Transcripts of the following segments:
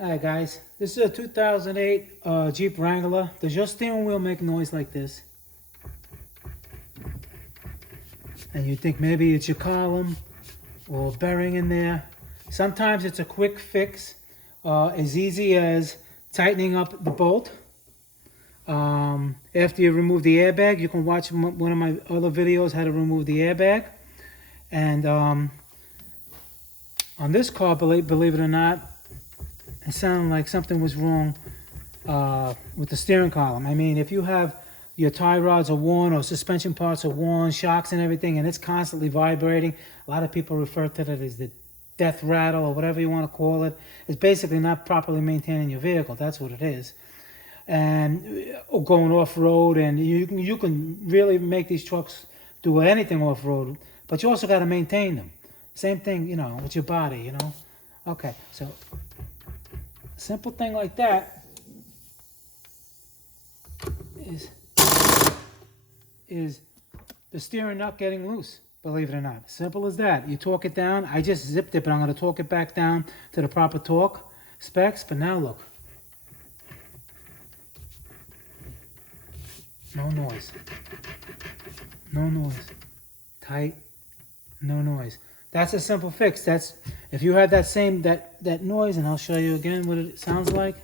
Alright guys, this is a 2008 Jeep Wrangler. Does your steering wheel make noise like this? And you think maybe it's your column or bearing in there. Sometimes it's a quick fix, as easy as tightening up the bolt. After you remove the airbag, you can watch one of my other videos how to remove the airbag. And on this car, believe it or not, it sounded like something was wrong with the steering column. I mean, if you have your tie rods are worn or suspension parts are worn, shocks and everything, and it's constantly vibrating, a lot of people refer to that as the death rattle or whatever you want to call it. It's basically not properly maintaining your vehicle. That's what it is. And going off-road, and you can really make these trucks do anything off-road, but you also got to maintain them. Same thing, you know, with your body, you know. Okay, so simple thing like that is the steering nut getting loose, believe it or not. Simple as that. You torque it down. I just zipped it, but I'm going to torque it back down to the proper torque specs. But now look. No noise. No noise. Tight. No noise. That's a simple fix. That's if you had that noise, and I'll show you again what it sounds like.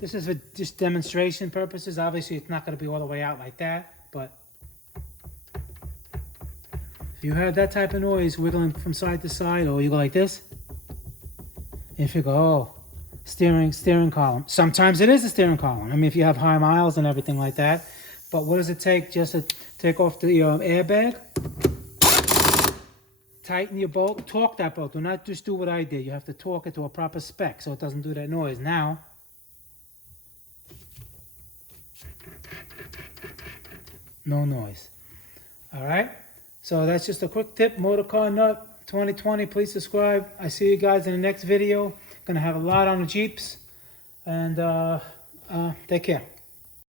This is for just demonstration purposes. Obviously, it's not going to be all the way out like that, but if you have that type of noise wiggling from side to side, or you go like this, if you go, oh, steering column. Sometimes it is a steering column. I mean, if you have high miles and everything like that. But what does it take just to take off the airbag? Tighten your bolt, torque that bolt. Do not just do what I did. You have to torque it to a proper spec so it doesn't do that noise. Now, no noise. All right? So that's just a quick tip. Motor Car Nut 2020. Please subscribe. I see you guys in the next video. Gonna have a lot on the Jeeps. And take care.